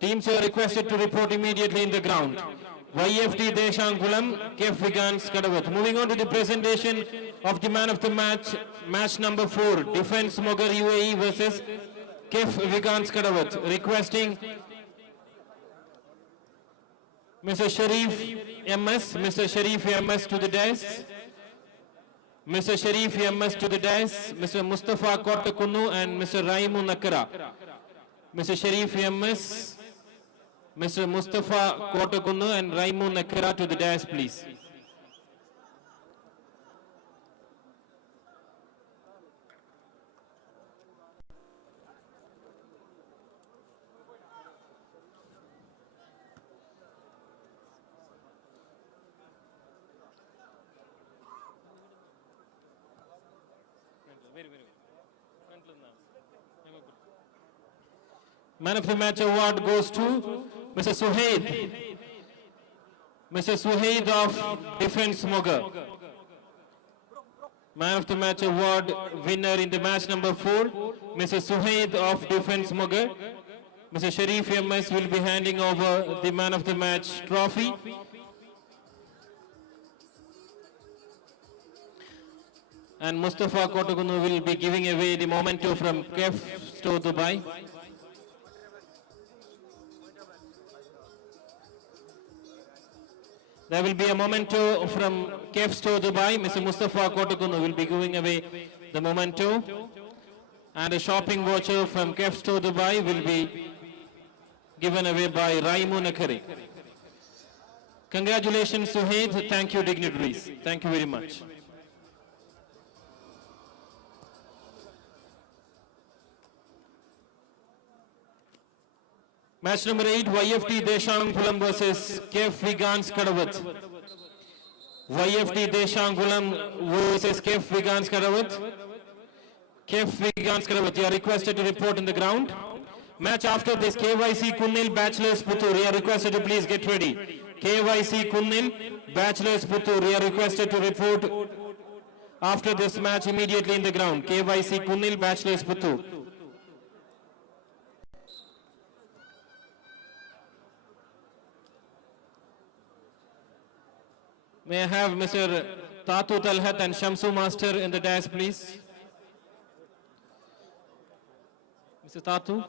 Teams are requested to report immediately in the ground. YFT Deshangulam, Kef Vigans Kadavat. Moving on to the presentation of the man of the match, match number 4, Defense Mogar UAE versus Kef Vigans Kadavat. Requesting Mr. Sharif MS, Mr. Sharif MS to the desk. Mr. Sharif MS to the desk, Mr. Mustafa Kotakunu and Mr. Raimu Nakara. Mr. Sharif MS, Mr. Mustafa Kotakunu and Raimu Nakara to the desk, please. Man of the match award goes to Mr. Suhaid. Mr. Suhaid of Defense Mogar. Man of the match award winner in the match number 4, Mr. Suhaid of Defense Mogar. Mr. Sharif MS will be handing over the man of the match trophy. And Mustafa Kotagunu will be giving away the memento from Kef Store Dubai. There will be a memento from Kef Store Dubai. Mr. Mustafa Kotagunu will be giving away the memento. And a shopping voucher from Kef Store Dubai will be given away by Raimu Nakare. Congratulations, Suhaid. Thank you, dignitaries. Thank you very much. Match number 8, YFT Deshangulam versus Kef Vigans Kadavat. YFT Deshangulam versus Kef Vigans Kadavat. Kef Vigans Kadavat, you are requested to report in the ground. Match after this, KYC Kunnil, Bachelors Puthur, you are requested to please get ready. KYC Kunnil, Bachelors Puthur, you are requested to report after this match immediately in the ground. KYC Kunnil, Bachelors Puthur. May I have Mr. Tatu Talhat and Shamsu Master in the dais, please? Mr. Tatu.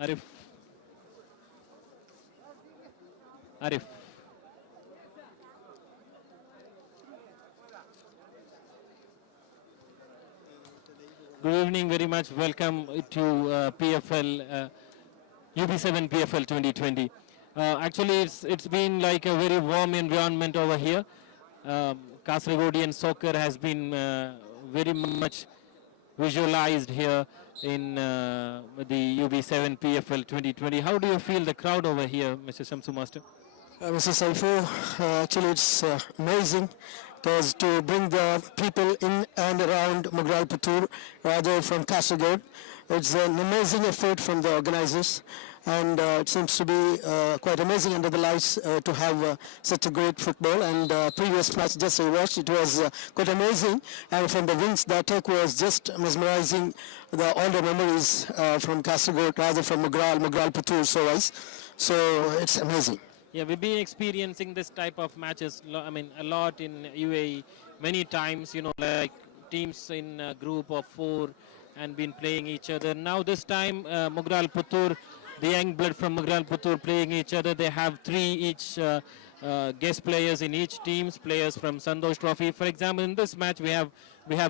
Arif. Arif. Good evening, very much welcome to PFL, UB7 PFL 2020. Actually, it's been like a very warm environment over here. Kasaragodian soccer has been very much visualized here in the UB7 PFL 2020. How do you feel the crowd over here, Mr. Shamsu Master? Mr. Saifu, actually it's amazing because to bring the people in and around Mugral Puthur, rather from Kasaragod, it's an amazing effort from the organizers, and it seems to be quite amazing under the lights to have such a great football. And previous match just I watched, it was quite amazing, and from the wings the attack was just mesmerizing all the memories from Kasaragod, rather from Mugral Puthur, so it's amazing. Yeah, we've been experiencing this type of matches, I mean, a lot in UAE, many times, you know, like teams in a group of 4 and been playing each other. Now this time, Mugral Puthur, the young blood from Mugral Puthur playing each other. They have 3 each guest players in each teams, players from Sandosh Trophy. For example, in this match, we have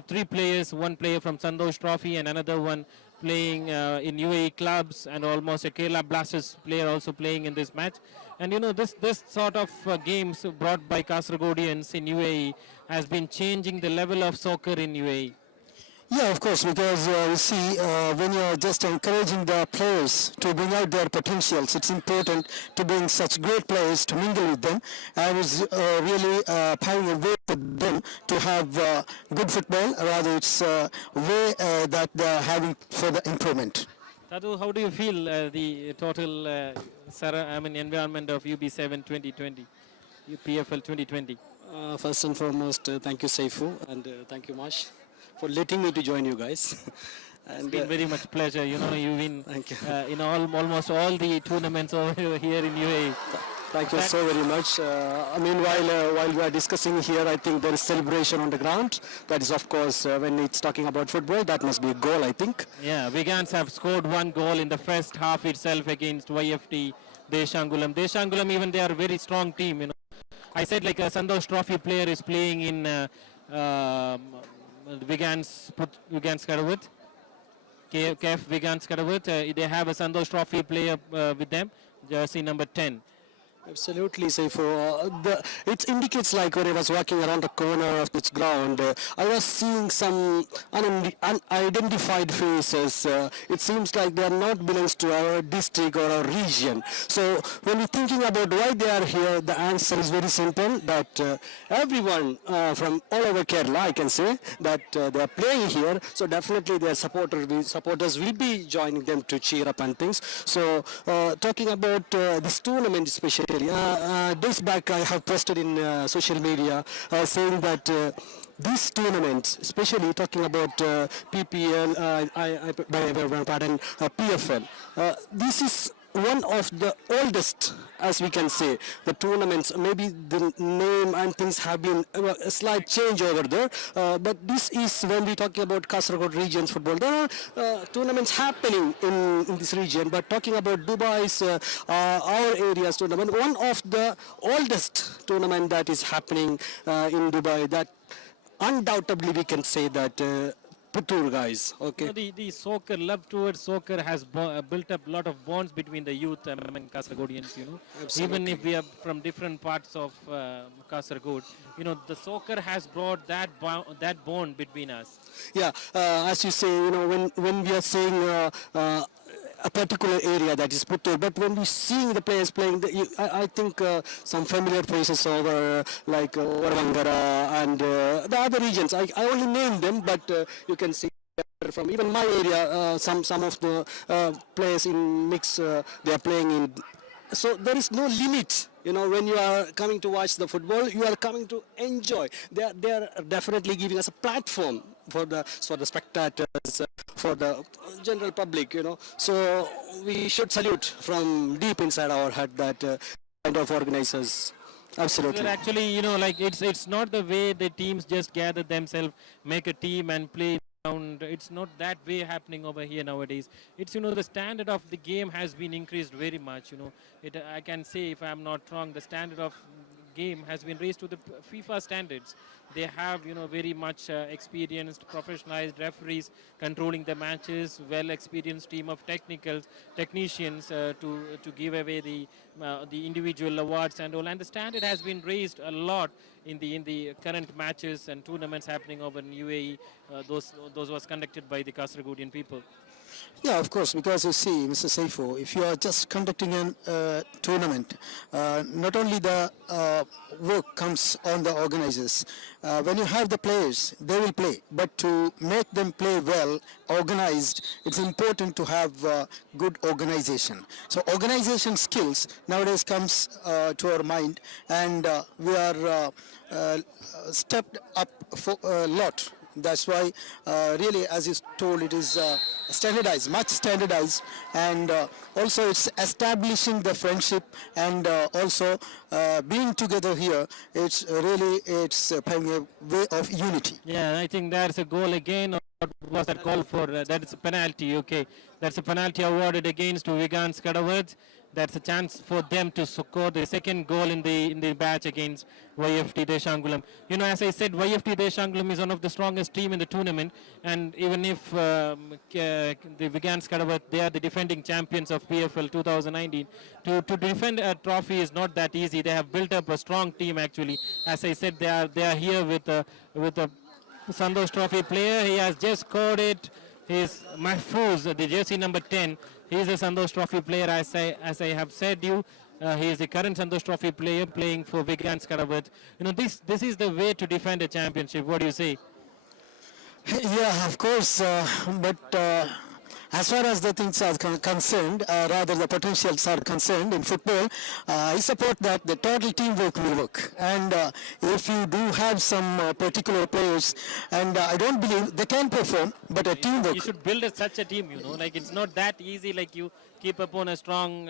3 players, 1 player from Sandosh Trophy and another one playing in UAE clubs, and almost a Kerala Blasters player also playing in this match. And you know, this sort of games brought by Kasaragodians in UAE has been changing the level of soccer in UAE. Yeah, of course, because you see, when you're just encouraging the players to bring out their potentials, it's important to bring such great players to mingle with them, and it's really paving a way for them to have good football. Rather, it's a way that they're having for the improvement. Tadu, how do you feel the total environment of UB7 2020, PFL 2020? First and foremost, thank you, Saifu, and thank you, Mash, for letting me to join you guys. It's and been very much pleasure. You know, you've been thank you, in almost all the tournaments over here in UAE. thank you so very much. I mean, while we are discussing here, I think there is celebration on the ground. That is, of course, when it's talking about football, that must be a goal, I think. Yeah, Vegans have scored one goal in the first half itself against YFT Deshangulam. Deshangulam, even they are a very strong team. You know, I said like a Sandosh Trophy player is playing in Vegans Karawat. KF Vegans Karawat. They have a Sandosh Trophy player with them, jersey number 10. Absolutely, Saifo. It indicates like when I was walking around the corner of this ground, I was seeing some unidentified faces. It seems like they are not belongs to our district or our region. So when we're thinking about why they are here, the answer is very simple, that everyone from all over Kerala, I can say, that they are playing here. So definitely their supporters will be joining them to cheer up and things. So talking about this tournament especially, days back I have posted in social media saying that this tournament, especially talking about PPL, pardon, PFL, this is one of the oldest, as we can say, the tournaments. Maybe the name and things have been a slight change over there, but this is when we're talking about Kasaragod region's football. There are tournaments happening in this region, but talking about Dubai's, our area's tournament, one of the oldest tournament that is happening in Dubai, that undoubtedly we can say that Puthur guys, okay. You know, the soccer, love towards soccer has built up a lot of bonds between the youth and Kasaragodians, you know. Absolutely. Even if we are from different parts of Kasaragod, you know, the soccer has brought that bond between us. Yeah, as you say, you know, when we are saying a particular area that is Puthur, but when we see the players playing, I think some familiar faces over like Varavangara and the other regions. I only name them, but you can see from even my area, some of the players in mix, they are playing in. So there is no limit. You know, when you are coming to watch the football, you are coming to enjoy. They are definitely giving us a platform for the spectators, for the general public. You know, so we should salute from deep inside our heart that kind of organizers. Absolutely. Well, actually, you know, like it's not the way the teams just gather themselves, make a team and play around. It's not that way happening over here nowadays. It's, you know, the standard of the game has been increased very much. You know, I can say, if I'm not wrong, the standard of game has been raised to the FIFA standards. They have, you know, very much experienced, professionalized referees controlling the matches, well-experienced team of technicians to give away the individual awards and all. And the standard has been raised a lot in the current matches and tournaments happening over in UAE. Those was conducted by the Kasaragodian people. Yeah, of course, because you see, Mr. Saifo, if you are just conducting a tournament, not only the work comes on the organizers. When you have the players, they will play. But to make them play well, organized, it's important to have good organization. So organization skills nowadays comes to our mind, and we are stepped up for a lot. That's why really, as you told, it is standardized, much standardized, and also it's establishing the friendship, and also being together here. It's really paving a way of unity. Yeah, I think that's a goal again. Or what was that call for? That is a penalty. Okay, that's a penalty awarded against Vegans Kadawat. That's a chance for them to score the second goal in the match against YFT Deshangulam. You know, as I said, YFT Deshangulam is one of the strongest team in the tournament, and even if the Vegans Kadawat, they are the defending champions of PFL 2019, to defend a trophy is not that easy. They have built up a strong team actually. As I said, they are here with a Sandosh Trophy player. He has just scored it. He's Mahfouz, the jersey number 10. He is a Sandosh Trophy player, as I have said you. He is the current Sandosh Trophy player playing for Wigan Skarabat. This is the way to defend a championship. What do you say? Yeah, of course, but as far as the things are concerned, rather the potentials are concerned in football, I support that the total teamwork will work. And if you do have some particular players, and I don't believe they can perform, but a teamwork. You should build such a team, like it's not that easy, like you keep upon a strong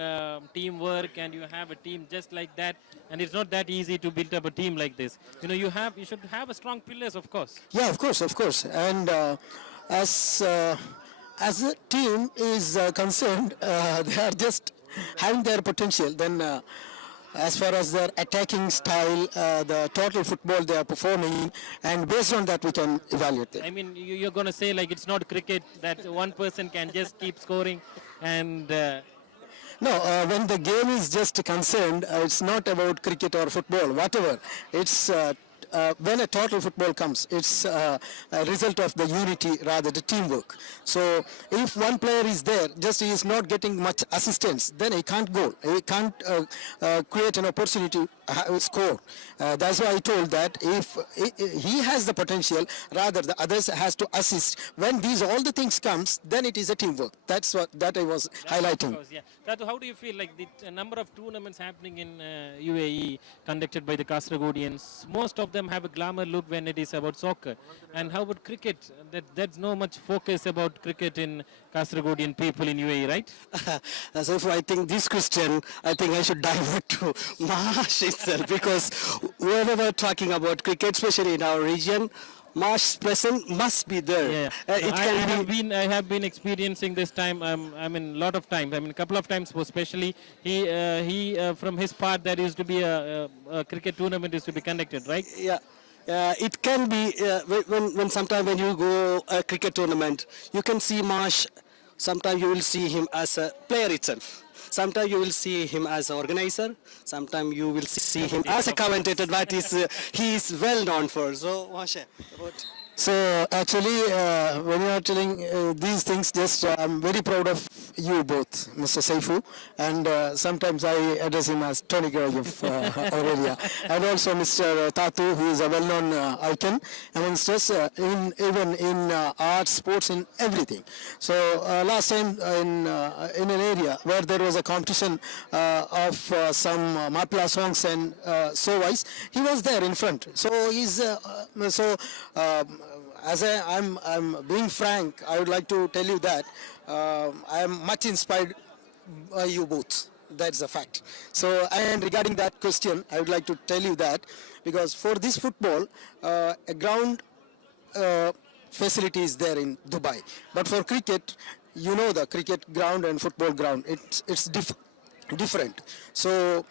teamwork and you have a team just like that, and it's not that easy to build up a team like this. You should have a strong pillars, of course. Yeah, of course. And as as the team is concerned, they are just having their potential. Then, as far as their attacking style, the total football they are performing, and based on that we can evaluate them. I mean, you're going to say like it's not cricket that one person can just keep scoring and No, when the game is just concerned, it's not about cricket or football, whatever. It's when a total football comes, it's a result of the unity, rather the teamwork. So if one player is there, just he is not getting much assistance, then he can't goal. He can't create an opportunity to score. That's why I told that if he has the potential, rather the others has to assist. When these all the things comes, then it is a teamwork. That's what that I was highlighting. Of course, yeah. Tatu, how do you feel like the number of tournaments happening in UAE conducted by the Kasaragodians? Most of them have a glamour look when it is about soccer. And how about cricket? There's no much focus about cricket in Kasaragodian people in UAE, right? So if I think this question, I think I should divert to Mahash itself, because whenever we're talking about cricket, especially in our region, Mash's presence must be there. Yeah. I have been experiencing this time. I mean, lot of times. I mean, a couple of times, especially he from his part there used to be a cricket tournament used to be conducted, right? Yeah. It can be when sometime when you go a cricket tournament, you can see Marsh. Sometimes you will see him as a player itself. Sometimes you will see him as an organizer. Sometimes you will see him as a commentator. That is, he is well known for. So, Marsh, about So actually, when you are telling these things, just I'm very proud of you both, Mr. Saifu, and sometimes I address him as Tony Garage of our area, and also Mr. Tatu, who is a well-known icon amongst us, even in arts, sports, in everything. So last time in an area where there was a competition of some Mapla songs and so wise, he was there in front. So he's as I'm being frank, I would like to tell you that I am much inspired by you both. That's a fact. So, and regarding that question, I would like to tell you that because for this football, a ground facility is there in Dubai. But for cricket, you know the cricket ground and football ground, it's different. So,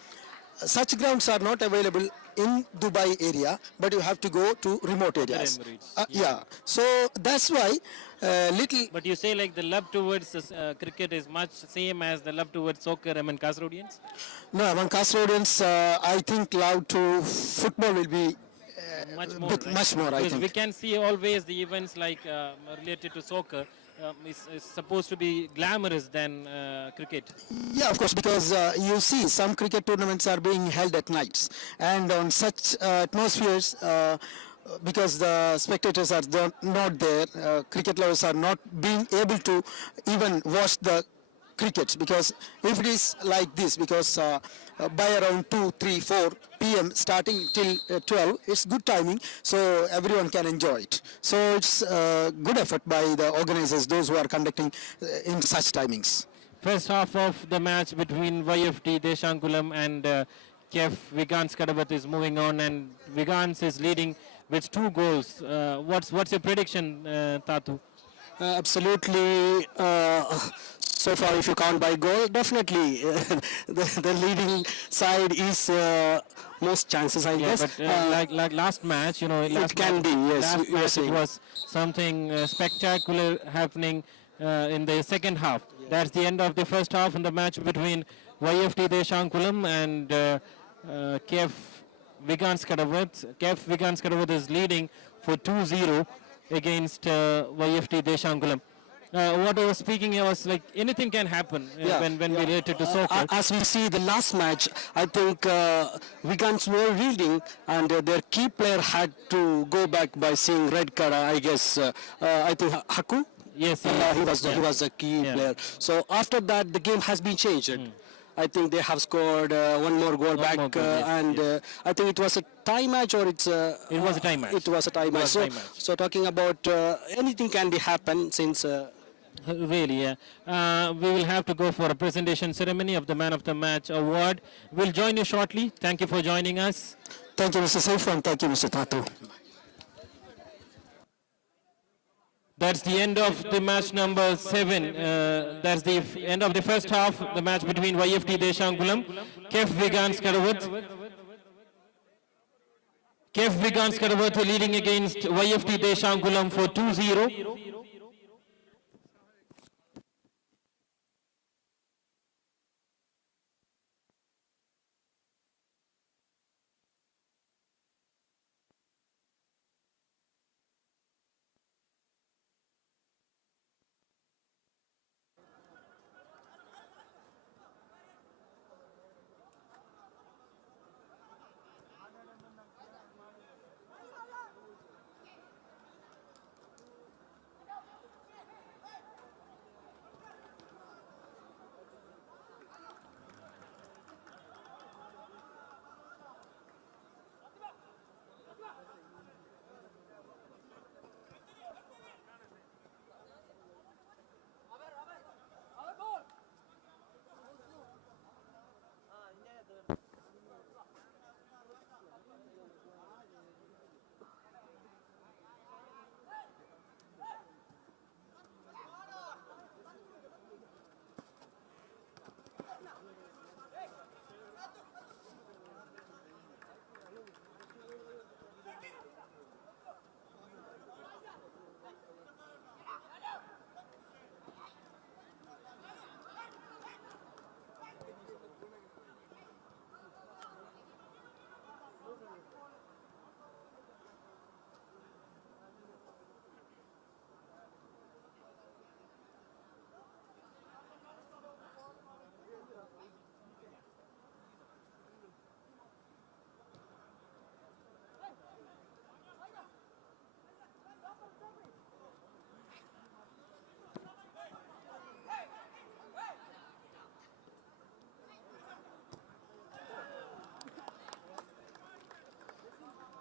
such grounds are not available in Dubai area, but you have to go to remote areas. Yeah. So that's why little. But you say like the love towards cricket is much same as the love towards soccer among Kasarodians? No, among Kasarodians, I think love to football will be Much more, bit right? much more. I Because think. we can see always the events like related to soccer is supposed to be glamorous than cricket. Yeah, of course, because you see some cricket tournaments are being held at nights, and on such atmospheres, because the spectators are not there, cricket lovers are not being able to even watch the cricket, because if it is like this, because by around 2, 3, 4 p.m. starting till 12, it's good timing, so everyone can enjoy it. So it's good effort by the organizers, those who are conducting in such timings. First half of the match between YFT Deshankulam and KF Vigans Kadabat is moving on, and Vigans is leading with 2 goals. What's your prediction, Tatu? absolutely. So far, if you count by goal, definitely the leading side is most chances, I guess. But like last match, last can match, be, yes, last you are match it saying. was something spectacular happening in the second half. That's the end of the first half in the match between YFT Deshankulam and KF Vigans Kadavath. KF Vigans Kadavath is leading for 2-0 against YFT Deshangulam. What I was speaking here was like anything can happen when we related to soccer. As we see the last match, I think Vigans were leading, and their key player had to go back by seeing red card. I guess I think Haku. Yes, He was a key player. So after that, the game has been changed. I think they have scored one more goal back, more goal, yes, and I think it was a tie match, or it was a tie match. It was a tie match. So talking about anything can be happen since. Really, yeah. We will have to go for a presentation ceremony of the Man of the Match award. We'll join you shortly. Thank you for joining us. Thank you, Mr. Saif, and thank you, Mr. Tatu. That's the end of the match number 7. That's the end of the first half, the match between YFT Deshangulam, KF Vigans Kadavath. KF Vigans Kadavath leading against YFT Deshangulam for 2-0.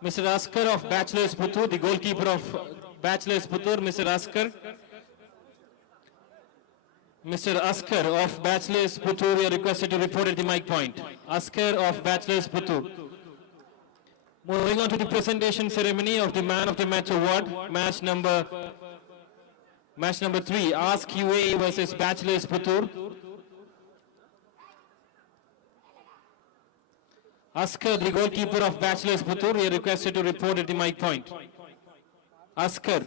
Mr. Askar of Bachelors Puthur, the goalkeeper of Bachelors Puthur, Mr. Askar. Mr. Askar of Bachelors Puthur, you are requested to report at the mic point. Askar of Bachelors Puthur. Moving on to the presentation ceremony of the Man of the Match award, match number 3, Ask UAE versus Bachelors Puthur. Askar, the goalkeeper of Bachelors Puthur, you are requested to report at the mic point. Askar.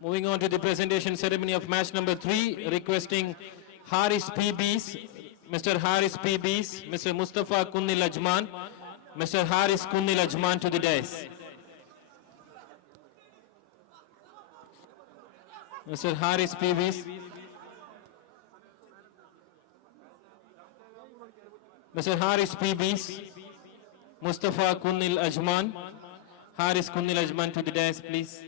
Moving on to the presentation ceremony of match number 3, requesting Haris PBs, Mr. Haris PBs, Mr. Mustafa Kunnil Ajman, Mr. Haris Kunnil Ajman to the dais. Mr. Haris PBs, Mr. Haris PBs, Mustafa Kunnil Ajman, Haris Kunnil Ajman to the dais, please.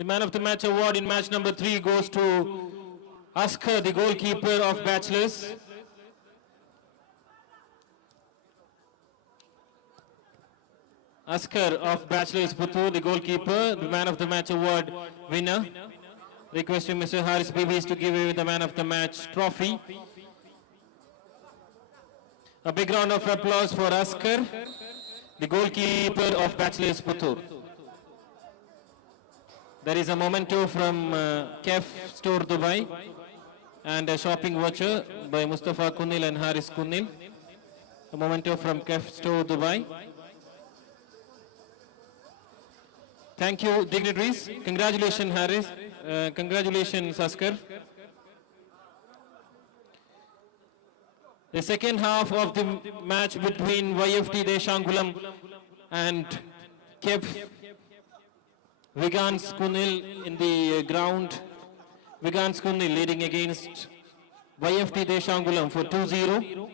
The man of the match award in match number 3 goes to Askar, the goalkeeper of Bachelors. Askar of Bachelors Puthur, the goalkeeper, the man of the match award winner. Requesting Mr. Haris Bibis to give away the man of the match trophy. A big round of applause for Askar, the goalkeeper of Bachelors Puthur. There is a memento from Kef Store Dubai and a shopping voucher by Mustafa Kunil and Haris Kunil. A memento from Kef Store Dubai. Thank you, dignitaries. Congratulations, Haris. Congratulations, Askar. The second half of the match between YFT Deshangulam and Kef Vigans Kunil in the ground. Vigans Kunil leading against YFT Deshangulam for 2-0.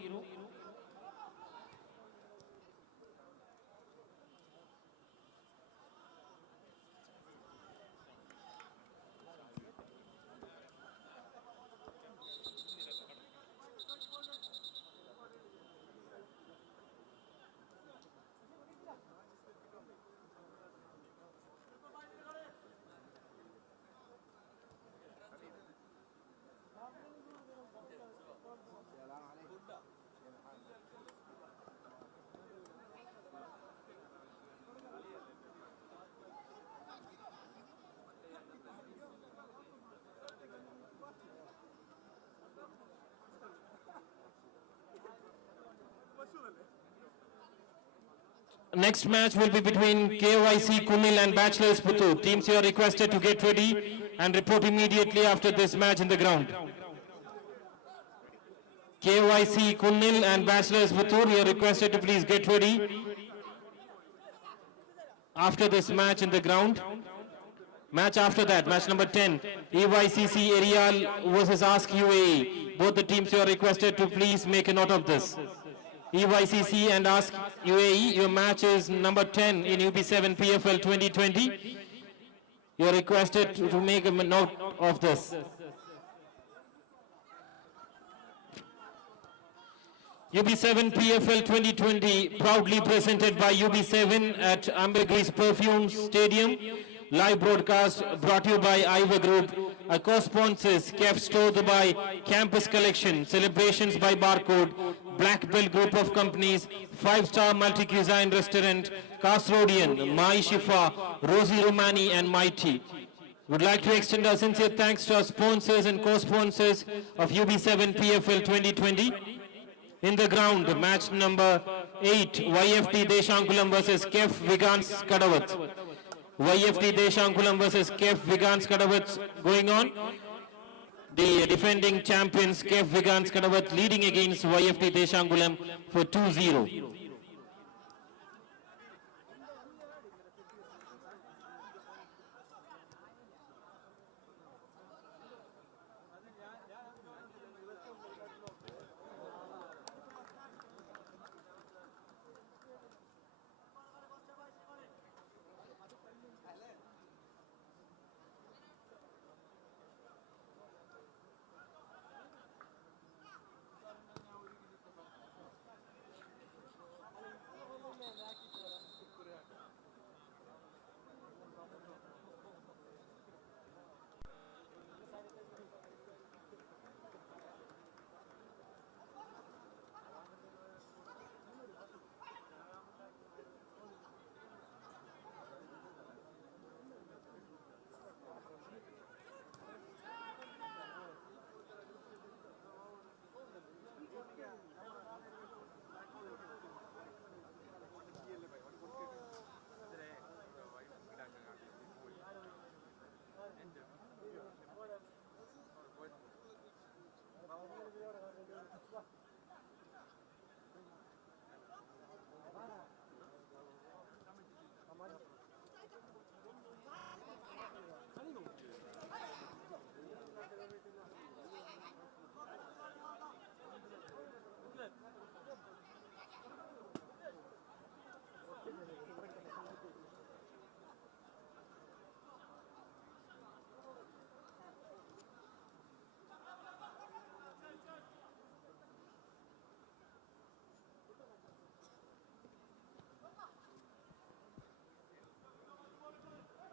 Next match will be between KYC Kunil and Bachelors Puthur. Teams, you are requested to get ready and report immediately after this match in the ground. KYC Kunil and Bachelors Puthur, you are requested to please get ready after this match in the ground. Match after that, match number 10, EYCC Aerial versus Ask UAE. Both the teams, you are requested to please make a note of this. EYCC and Ask UAE, your match is number 10 in UB7 PFL 2020. You are requested to make a note of this. UB7 PFL 2020 proudly presented by UB7 at Ambergris Perfume Stadium. Live broadcast brought to you by Ivor Group. Our co-sponsors Kef Store Dubai, Campus Collection, Celebrations by Barcode, Black Belt Group of Companies, 5-star multi-cuisine restaurant, Kasrodian, Mai Shifa, Rosie Romani and Mighty. Would like to extend our sincere thanks to our sponsors and co-sponsors of UB7 PFL 2020. In the ground, match number 8, YFT Deshangulam versus Kef Vigans Kadavat. YFT Deshangulam versus Kef Vigans Kadavat going on. The defending champions Kef Vigans Kadavat leading against YFT Deshangulam for 2-0.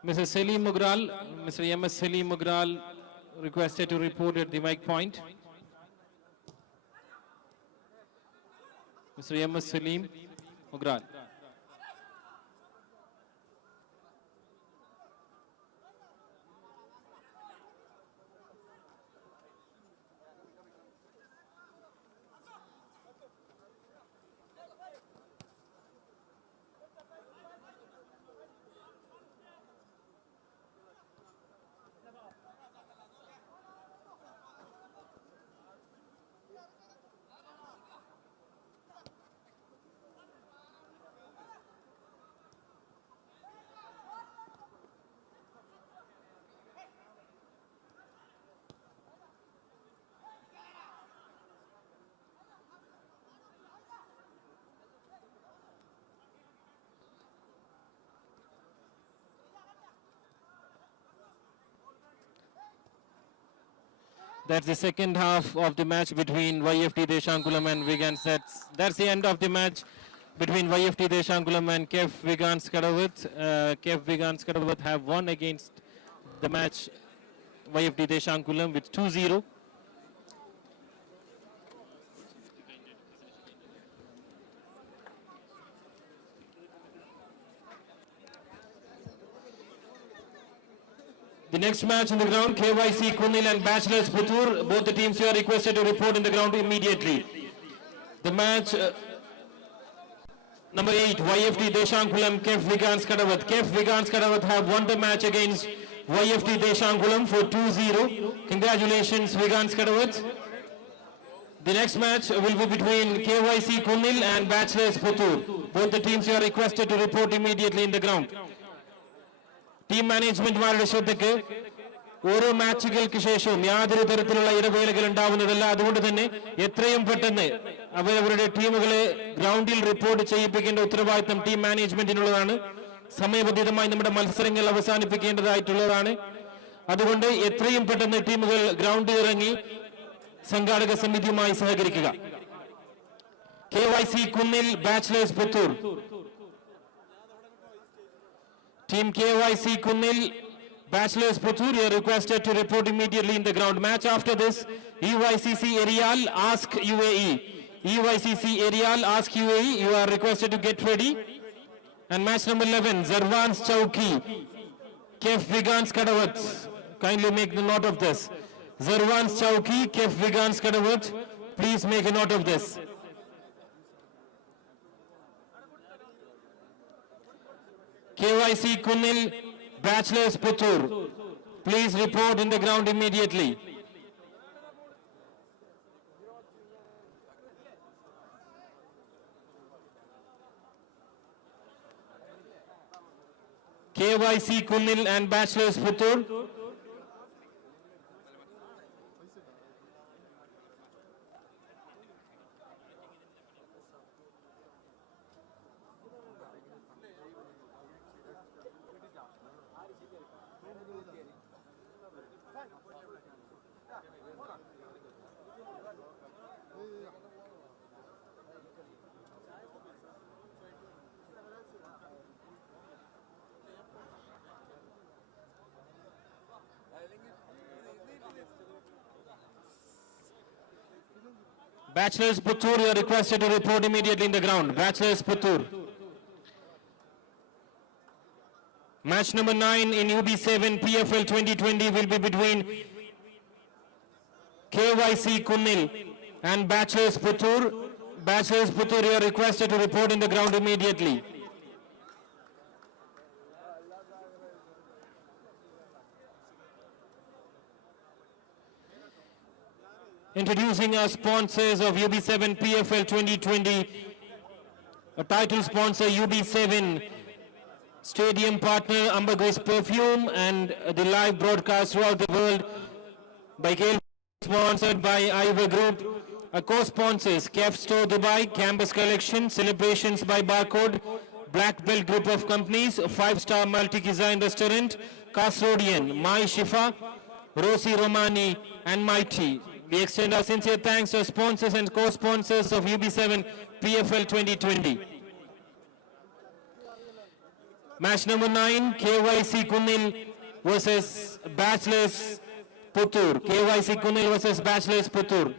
Mr. Selim Mugral, Mr. M.S. Selim Mugral requested to report at the mic point. Mr. M.S. Selim Mugral. That's the second half of the match between YFT Deshankulam and Vigans. That's the end of the match between YFT Deshankulam and KEF Vigans Kadavath. KEF Vigans Kadavath have won against the match YFT Deshankulam with 2-0. The next match in the ground, KYC Kunil and Bachelors Puthur. Both the teams here are requested to report in the ground immediately. The match number 8, YFT Deshankulam, KEF Vigans Kadavath. KEF Vigans Kadavath have won the match against YFT Deshankulam for 2-0. Congratulations, Vigans Kadavath. The next match will be between KYC Kunil and Bachelors Puthur. Both the teams here are requested to report immediately in the ground. Team മാനേജ്മെന്റുമാരുടെ ശ്രദ്ധയ്ക്ക് ഓരോ മാച്ചുകൾക്ക് ശേഷവും യാതൊരു തരത്തിലുള്ള ഇടവേളകൾ ഉണ്ടാവുന്നതല്ല. അതുകൊണ്ട് തന്നെ എത്രയും പെട്ടെന്ന് അവരവരുടെ ടീമുകളെ ഗ്രൗണ്ടിൽ റിപ്പോർട്ട് ചെയ്യിപ്പിക്കേണ്ട ഉത്തരവാദിത്തം ടീം മാനേജ്മെന്റിനുള്ളതാണ്. സമയബന്ധിതമായി നമ്മുടെ മത്സരങ്ങൾ അവസാനിപ്പിക്കേണ്ടതായിട്ടുള്ളതാണ്. അതുകൊണ്ട് എത്രയും പെട്ടെന്ന് ടീമുകൾ ഗ്രൗണ്ടിൽ ഇറങ്ങി സംഘാടക സമിതിയുമായി സഹകരിക്കുക. KYC Kunnil bachelors Puthur. Team KYC Kunil, Bachelors Puthur, you are requested to report immediately in the ground. Match after this, EYCC Aerial, ask UAE. EYCC Aerial, ask UAE. You are requested to get ready. And match number 11, Zarvans Chowki, KEF Vigans Kadavath. Kindly make the note of this. Zarvans Chowki, KEF Vigans Kadavath. Please make a note of this. KYC Kunil, Bachelors Puthur. Please report in the ground immediately. KYC Kunil and Bachelors Puthur. Bachelors Puthur, you are requested to report immediately in the ground. Bachelors Puthur. Match number 9 in UB7 PFL 2020 will be between KYC Kunil and Bachelors Puthur. Bachelors Puthur, you are requested to report in the ground immediately. Introducing our sponsors of UB7 PFL 2020, a title sponsor UB7, stadium partner Ambergris Perfume, and the live broadcast throughout the world by KL, sponsored by Ivor Group. Our co-sponsors KEF Store Dubai, Campus Collection, Celebrations by Barcode, Black Belt Group of Companies, 5-star multi-cuisine restaurant, Kasrodian, My Shifa, Rosi Romani, and Mighty. We extend our sincere thanks to our sponsors and co-sponsors of UB7 PFL 2020. Match number 9, KYC Kunil versus Bachelors Puthur. KYC Kunil versus Bachelors Puthur.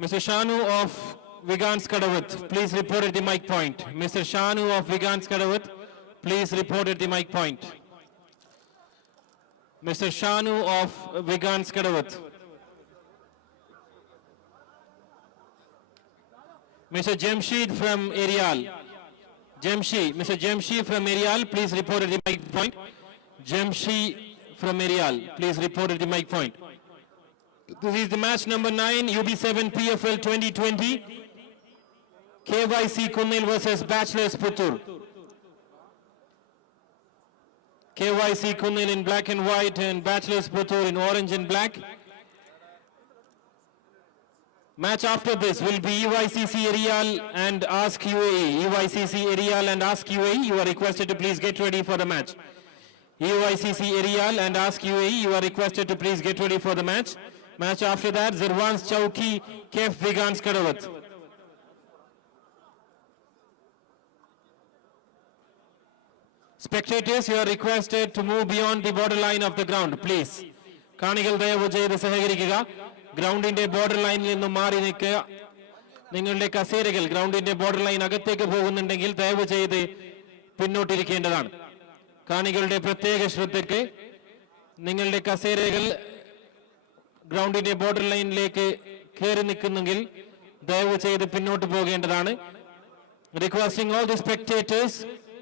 Mr. Shanu of Vigans Kadavath, please report at the mic point. Mr. Shanu of Vigans Kadavath, please report at the mic point. Mr. Shanu of Vigans Kadavath. Mr. Jamshed from Aerial. Mr. Jamshed from Aerial, please report at the mic point. Jamshed from Aerial, please report at the mic point. This is the match number 9, UB7 PFL 2020. KYC Kunnil versus Bachelors Puthur. KYC Kunnil in black and white and Bachelors Puthur in orange and black. Match after this will be EYCC Aerial and Ask UAE. EYCC Aerial and Ask UAE, you are requested to please get ready for the match. EYCC Aerial and Ask UAE, you are requested to please get ready for the match. Match after that, Zirwan's Chowki, Kef Vigans Kadavath. Spectators, you are requested to move beyond the borderline of the ground, please. Kanigal Dayavu Jayadu Sahagirikka. ഗ്രൗണ്ടിന്റെ border ലൈനിൽ നിന്നും മാറി നിൽക്കുക. നിങ്ങളുടെ കസേരകൾ ഗ്രൗണ്ടിന്റെ border line അകത്തേക്ക് പോകുന്നുണ്ടെങ്കിൽ ദയവ് ചെയ്ത് പിന്നോട്ടിരിക്കേണ്ടതാണ്. കാണികളുടെ പ്രത്യേക ശ്രദ്ധയ്ക്ക് നിങ്ങളുടെ കസേരകൾ ഗ്രൗണ്ടിന്റെ ബോർഡർ ലൈനിലേക്ക് കയറി നിൽക്കുന്നെങ്കിൽ ദയവ് ചെയ്ത് പിന്നോട്ട് പോകേണ്ടതാണ്. Requesting all the spectators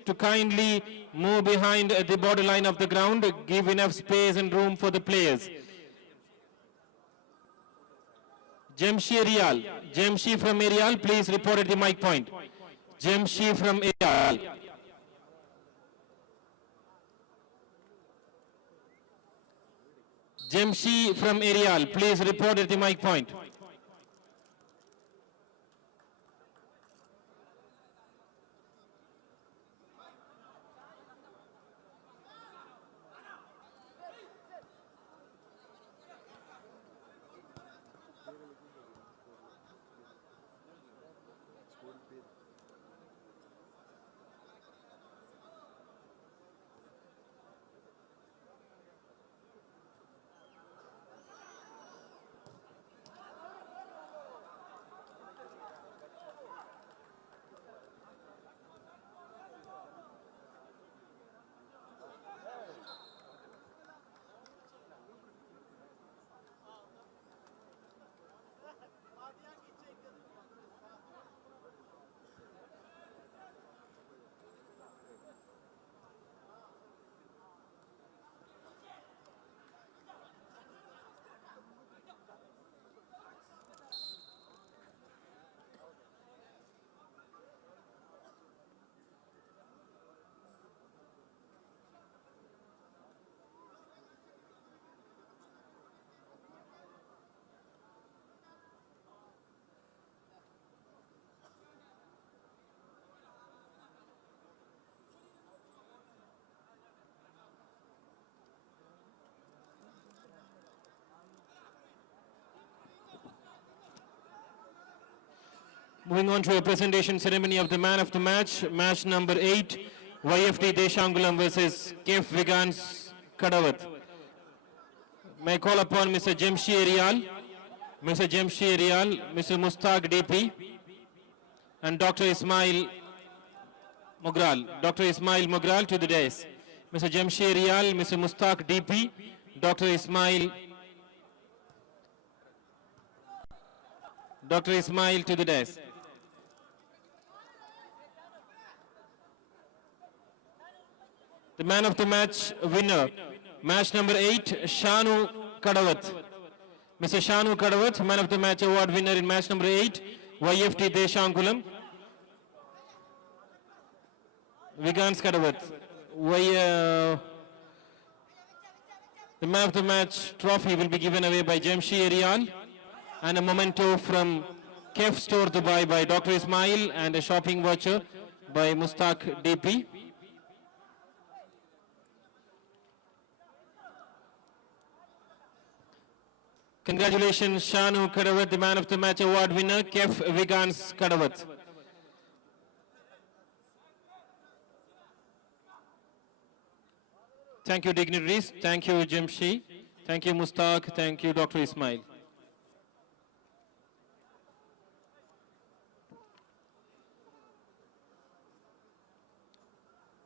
to kindly move behind the border line of the ground, give enough space and room for the players. Jamshi Aerial. Jamshi from Aerial, please report at the mic point. Jamshi from Aerial. Jamshi from Aerial, please report at the mic point. Moving on to a presentation ceremony of the man of the match, match number 8, YFT Deshangulam versus Kef Vigans Kadavath. May I call upon Mr. Jamshi Aerial, Mr. Jamshi Aerial, Mr. Mustaq DP, and Dr. Ismail Mogral. Dr. Ismail Mogral to the dais. Mr. Jamshi Aerial, Mr. Mustaq DP, Dr. Ismail to the dais. The man of the match winner, match number 8, Shanu Kadavath. Mr. Shanu Kadavath, man of the match award winner in match number 8, YFT Deshangulam. Vigans Kadavath. The man of the match trophy will be given away by Jamshi Aerial, and a memento from Kef Store Dubai by Dr. Ismail, and a shopping voucher by Mustaq DP. Congratulations, Shanu Kadavath, the man of the match award winner, Kef Vigans Kadavath. Thank you, dignitaries. Thank you, Jamshi. Thank you, Mustaq. Thank you, Dr. Ismail.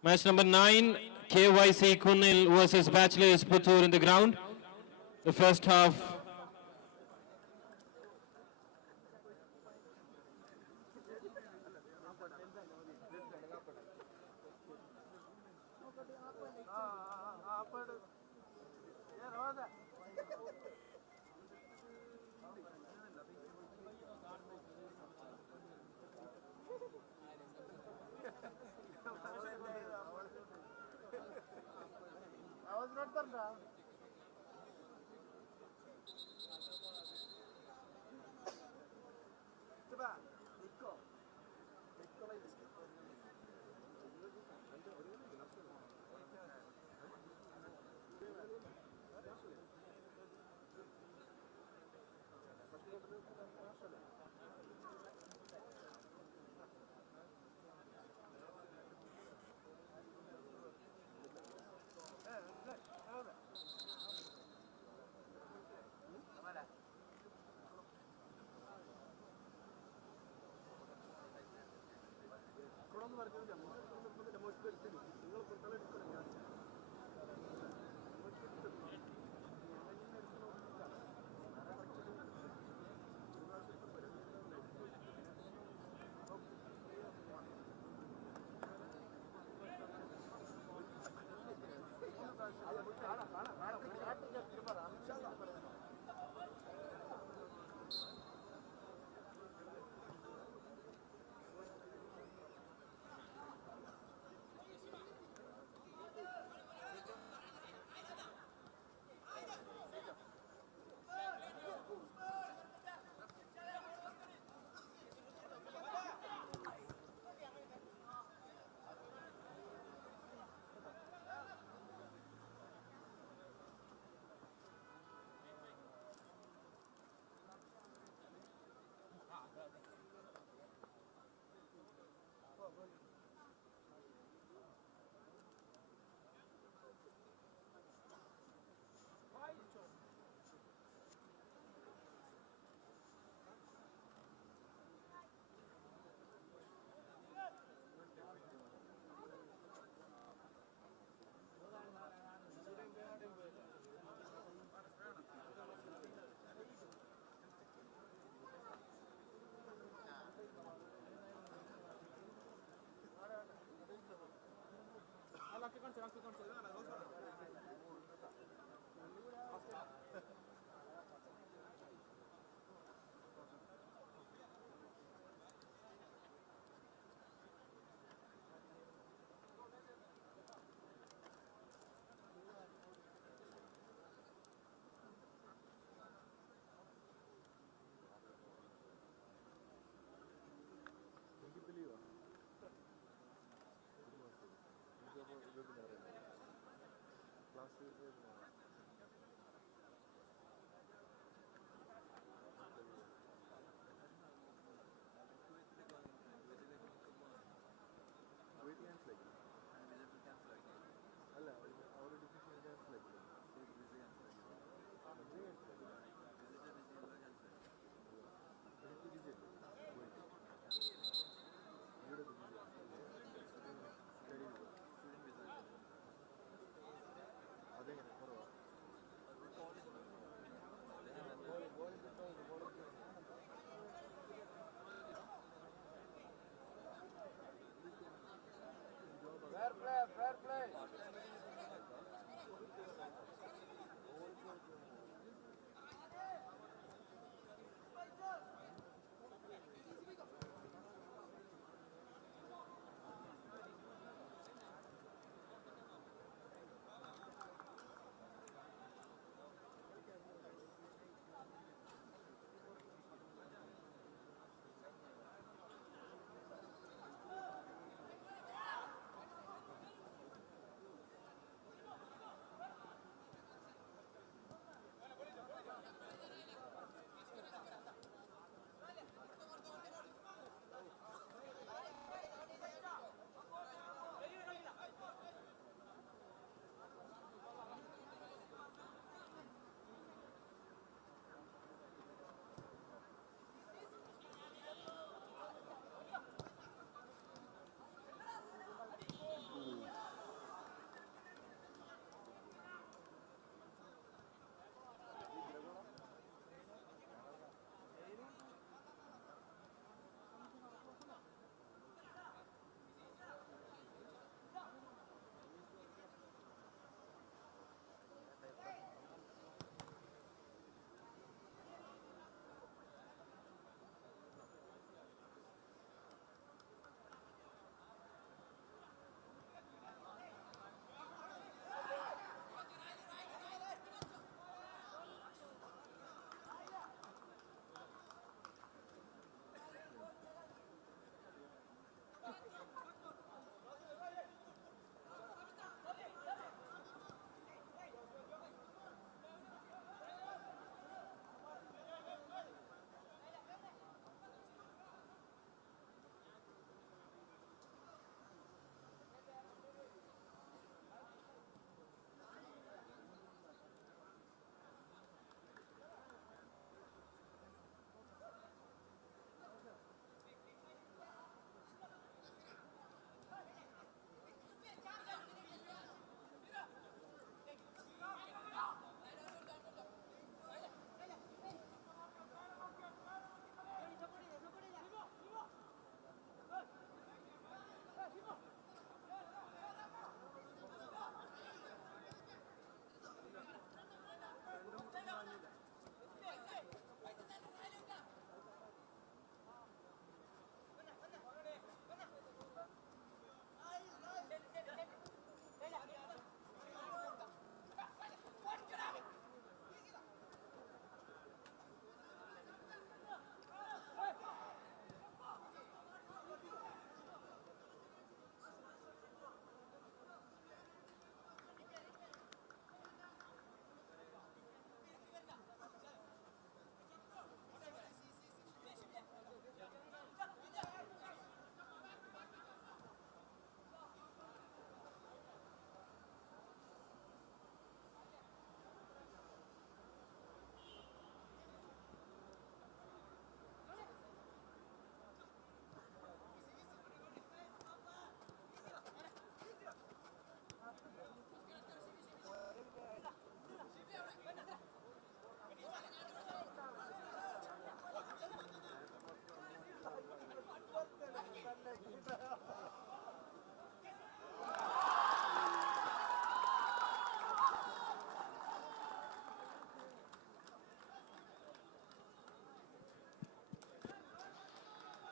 Match number 9, KYC Kunil versus Bachelors Puthur in the ground. The first half.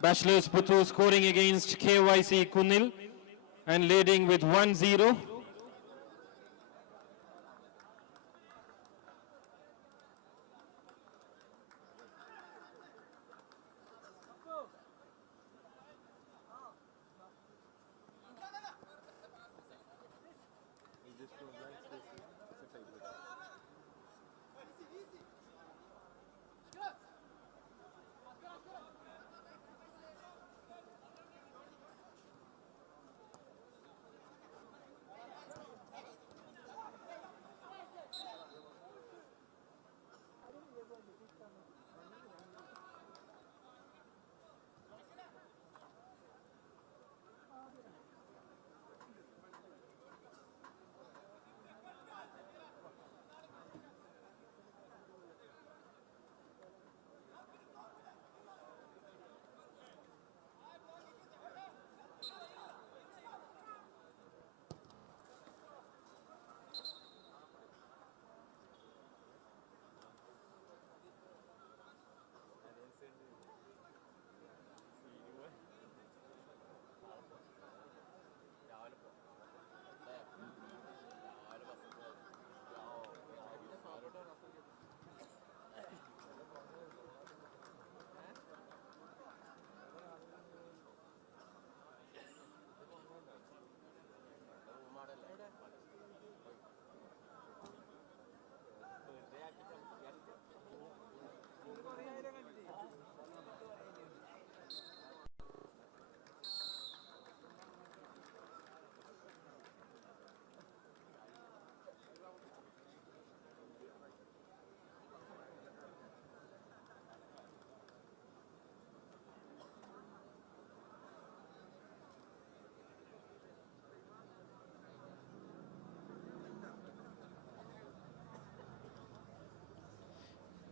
Bachelors Puthur scoring against KYC Kunil and leading with 1-0.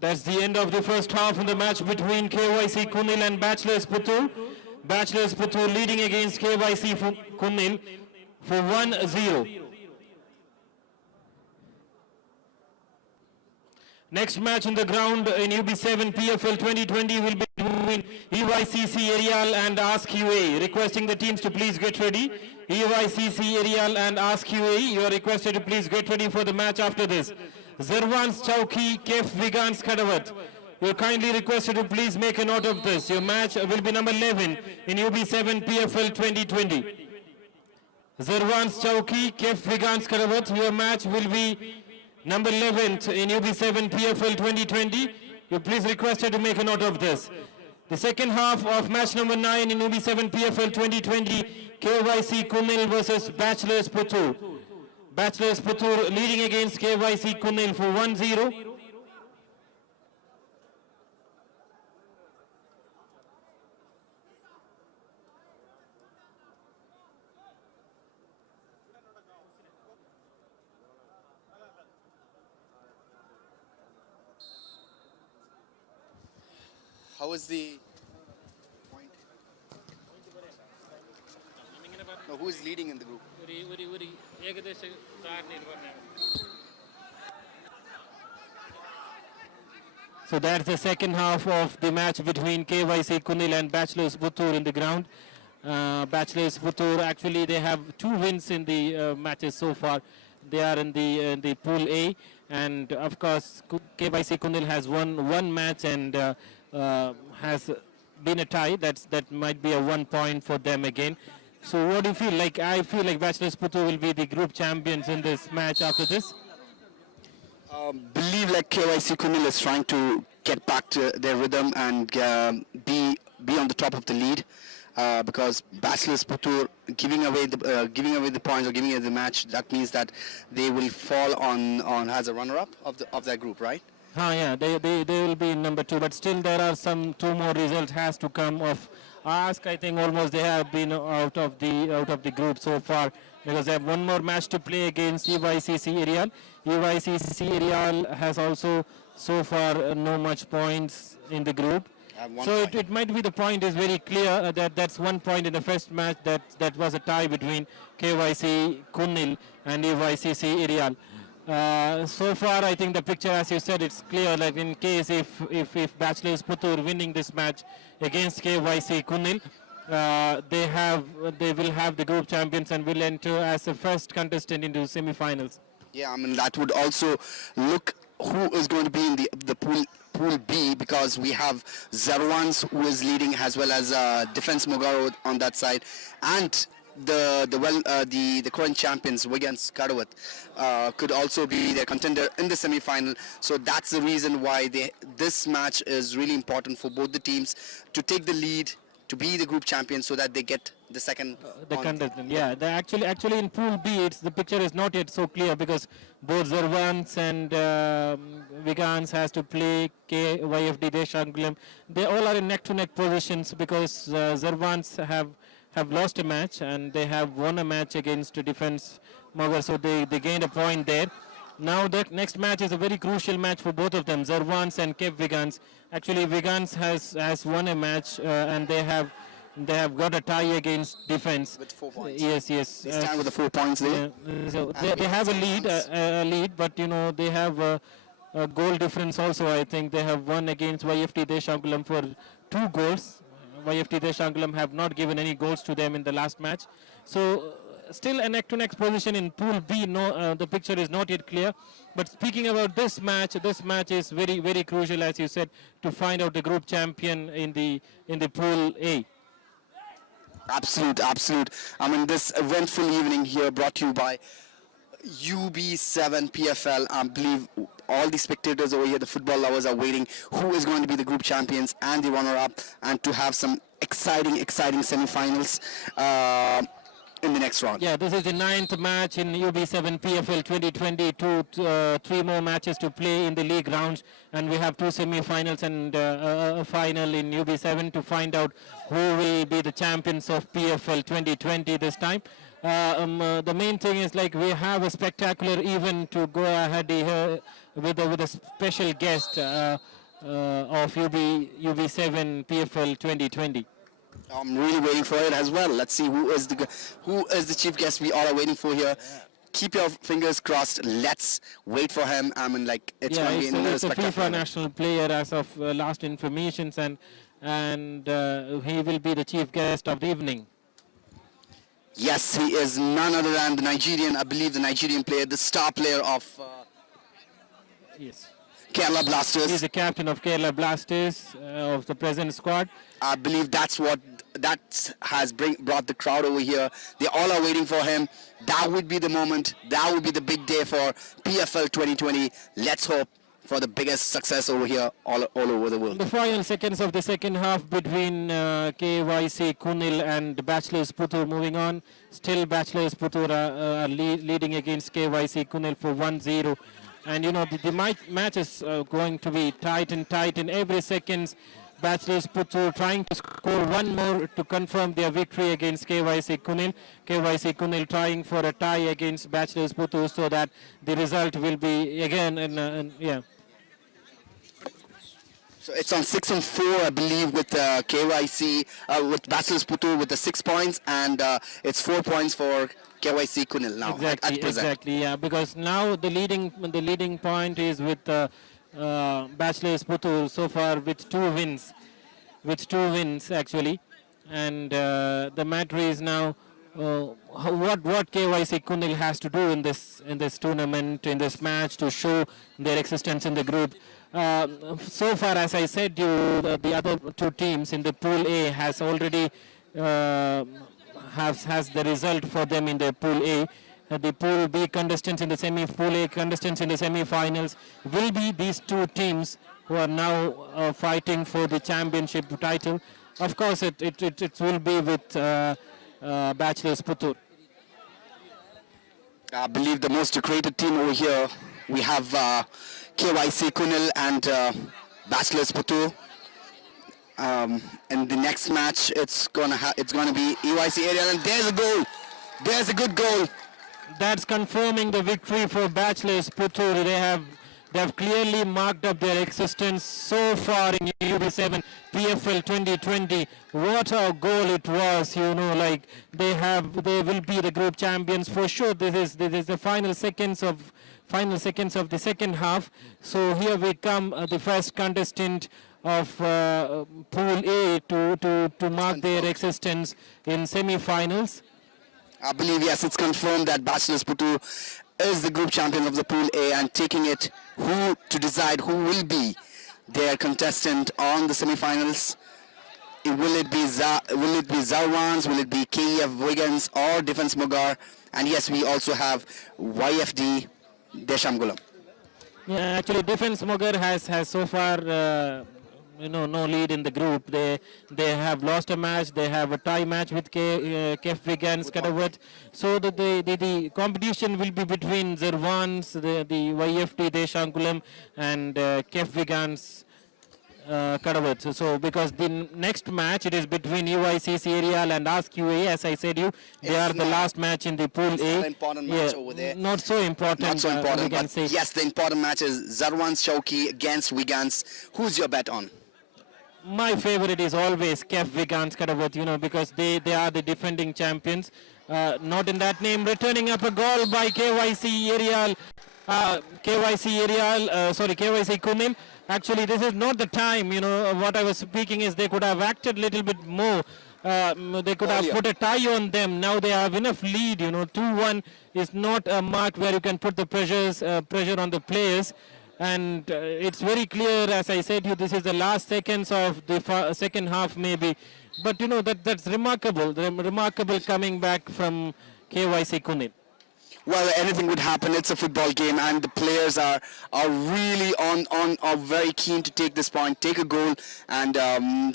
That's the end of the first half in the match between KYC Kunil and Bachelors Puthur. Bachelors Puthur leading against KYC Kunil for 1-0. Next match on the ground in UB7 PFL 2020 will be between EYCC Aerial and Ask UAE. Requesting the teams to please get ready. EYCC Aerial and Ask UAE, you are requested to please get ready for the match after this. Zervans Chowki, Kef Vigans Kadavat. You are kindly requested to please make a note of this. Your match will be number 11 in UB7 PFL 2020. Zervans Chowki, Kef Vigans Kadavat. Your match will be number 11 in UB7 PFL 2020. You please requested to make a note of this. The second half of match number 9 in UB7 PFL 2020, KYC Kunil versus Bachelors Puthur. Bachelors Puthur leading against KYC Kunil for 1-0. How was the point? No, who is leading in the group? So that's the second half of the match between KYC Kunil and Bachelors Puthur in the ground. Bachelors Puthur, actually they have 2 wins in the matches so far. They are in the pool A, and of course KYC Kunil has won 1 match and has been a tie. That might be a 1 point for them again. So what do you feel like? I feel like Bachelors Puthur will be the group champions in this match after this. Believe like KYC Kunil is trying to get back to their rhythm and be on the top of the lead, because Bachelors Puthur giving away the points or giving away the match, that means that they will fall on as a runner-up of their group, right? Yeah, they will be in number 2, but still there are some 2 more results has to come of Ask. I think almost they have been out of the group so far, because they have 1 more match to play against EYCC Aerial. EYCC Aerial has also so far no much points in the group. So it might be the point is very clear that that's 1 point in the first match that was a tie between KYC Kunil and EYCC Aerial. So far, I think the picture, as you said, it's clear. Like in case if Bachelors Puthur winning this match against KYC Kunil, they will have the group champions and will enter as the first contestant into semi-finals. Yeah, I mean that would also look who is going to be in the pool B, because we have Zarwans who is leading, as well as Defense Mogaro on that side, and the current champions Wigan's Karavat could also be their contender in the semi-final. So that's the reason why this match is really important for both the teams to take the lead, to be the group champions, so that they get the second The on. contestant, yeah. Actually in Pool B, the picture is not yet so clear because both Zarvans and Vigans has to play KYFD Deshangulam. They all are in neck-to-neck positions because Zarvans have lost a match and they have won a match against Defense Mogar, so they gained a point there. Now that next match is a very crucial match for both of them, Zarvans and Cape Vigans. Actually, Vigans has won a match and they have got a tie against Defense. With 4 points. Yes, yes. They stand with the 4 points there. So they have a lead, but they have a goal difference also. I think they have won against YFT Deshangulam for 2 goals. YFT Deshangulam have not given any goals to them in the last match. So still a neck-to-neck position in Pool B. No, the picture is not yet clear. But speaking about this match is very, very crucial, as you said, to find out the group champion in the Pool A. Absolute. I mean, this eventful evening here brought to you by UB7 PFL. I believe all the spectators over here, the football lovers, are waiting who is going to be the group champions and the runner-up, and to have some exciting semi-finals in the next round. Yeah, this is the 9th match in UB7 PFL 2022. 3 more matches to play in the league rounds, and we have 2 semi-finals and a final in UB7 to find out who will be the champions of PFL 2020 this time. The main thing is, like, we have a spectacular event to go ahead here with a special guest of UB7 PFL 2020. I'm really waiting for it as well. Let's see who is the chief guest we all are waiting for here. Keep your fingers crossed. Let's wait for him. I mean, like, it's going to be another it's a spectacular. FIFA national player as of last information, and he will be the chief guest of the evening. Yes, he is none other than the Nigerian, I believe the Nigerian player, the star player of Yes. Kerala Blasters. He's the captain of Kerala Blasters of the present squad. I believe that has brought the crowd over here. They all are waiting for him. That would be the moment. That would be the big day for PFL 2020. Let's hope for the biggest success over here all over the world. The final seconds of the second half between KYC Kunil and Bachelors Puthur moving on. Still Bachelors Puthur are leading against KYC Kunil for 1-0. And the match is going to be tight in every seconds. Bachelors Puthur trying to score one more to confirm their victory against KYC Kunil. KYC Kunil trying for a tie against Bachelors Puthur so that the result will be again yeah. So it's on 6-4, I believe, with KYC, with Bachelors Puthur with the 6 points, and it's 4 points for KYC Kunil now. Exactly, yeah. Because now the leading point is with Bachelors Puthur so far with 2 wins actually, and the matter is now what KYC Kunil has to do in this tournament, in this match, to show their existence in the group. So far, as I said, the other 2 teams in the Pool A has already has the result for them in the Pool A. The Pool B contestants in the Pool A contestants in the semi-finals will be these 2 teams who are now fighting for the championship title. Of course, it will be with Bachelors Puthur. I believe the most decorated team over here, we have KYC Kunil and Bachelors Puthur. In the next match, it's gonna be EYC area, and there's a goal. There's a good goal. That's confirming the victory for Bachelors Puthur. They have clearly marked up their existence so far in UB7 PFL 2020. What a goal it was! Like they will be the group champions for sure. This is the final seconds of final seconds of the second half. So here we come, the first contestant of Pool A to mark their existence in semi-finals. I believe, yes, it's confirmed that Bachelors Puthur is the group champion of the Pool A and taking it to decide who will be their contestant on the semi-finals. Will it be Zarwans, will it be KEF Wiggins or Defense Mugar? And yes, we also have YFD Deshamgulam. Yeah, actually, Defense Mogar has so far, no lead in the group. They have lost a match. They have a tie match with KF Vigans Kadawat. So the competition will be between Zervans, the YFT Deshangulam, and KF Vigans Kadawat. So because the next match it is between UIC Serial and Ask UAE. As I said, they are the last match in the Pool A. Not an important match over there. Not so important. Not so important, we can but say. yes, the important match is Zarwans Chowki against Vigans. Who's your bet on? My favorite is always KEF Vigans Kadawat, because they are the defending champions. Not in that name, returning up a goal by KYC Arial. KYC Kunil. Actually, this is not the time, what I was speaking is they could have acted a little bit more. They could have put a tie on them. Now they have enough lead, 2-1 is not a mark where you can put the pressure on the players. And it's very clear, as I said, this is the last seconds of the second half maybe. But that's remarkable. Remarkable coming back from KYC Kunil. Well, anything would happen. It's a football game, and the players are really are very keen to take this point, take a goal, and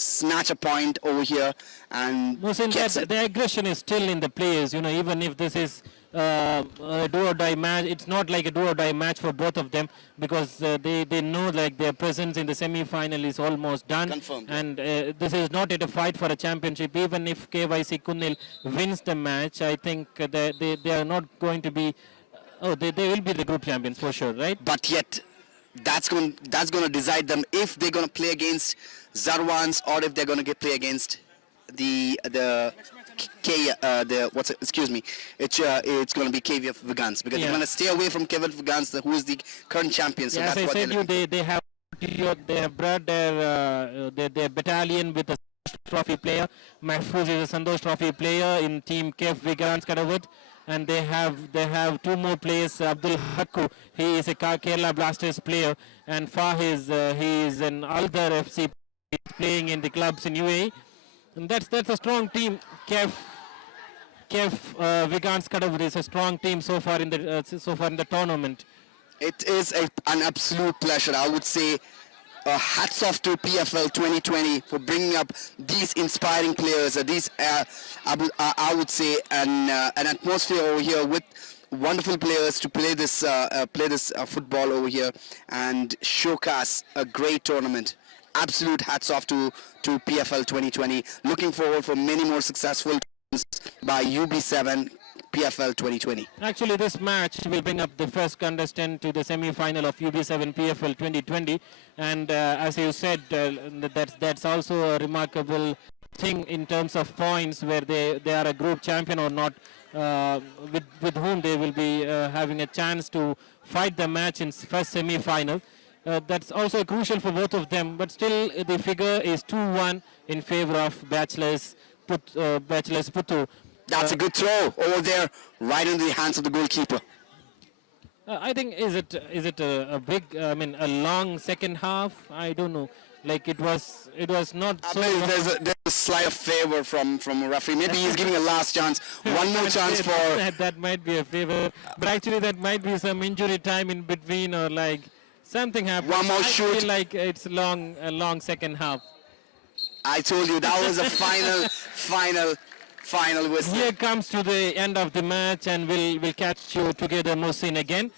snatch a point over here. And the aggression is still in the players. Even if this is a do-or-die match, it's not like a do-or-die match for both of them because they know like their presence in the semi-final is almost done. Confirmed. And this is not yet a fight for a championship. Even if KYC Kunil wins the match, I think they are not going to be. They will be the group champions for sure, right? But yet, that's going to decide them if they're going to play against Zarwans or if they're going to play against it's going to be KVF Vigans because they're going to stay away from KVF Vigans, who is the current champion. So as that's I what said, they have brought their battalion with a trophy player. Mahfouz is a Sandosh trophy player in team KF Vigans Kadawat, and they have two more players. Abdul Hakku, he is a Kerala Blasters player, and Fahiz, he is an Aldar FC playing in the clubs in UAE. And that's a strong team. KF Vigans Kadawat is a strong team so far in the tournament. It is an absolute pleasure. I would say hats off to PFL 2020 for bringing up these inspiring players. I would say an atmosphere over here with wonderful players to play this football over here and showcase a great tournament. Absolute hats off to PFL 2020. Looking forward for many more successful tournaments by UB7 PFL 2020. Actually, this match will bring up the first contestant to the semi-final of UB7 PFL 2020, and as you said, that's also a remarkable thing in terms of points, where they are a group champion or not, with whom they will be having a chance to fight the match in first semi-final. That's also crucial for both of them, but still the figure is 2-1 in favor of Bachelors Puthur. That's a good throw over there, right into the hands of the goalkeeper. I think is it a big, a long second half? I don't know. Like it was not so. There's a slight favor from a referee. Maybe he's giving a last chance, one more chance for. That might be a favor, but actually that might be some injury time in between, or like something happened. One more shoot. I feel like it's a long second half. I told you that was a final whistle. Here comes to the end of the match, and we'll catch you together, Mohsin, again.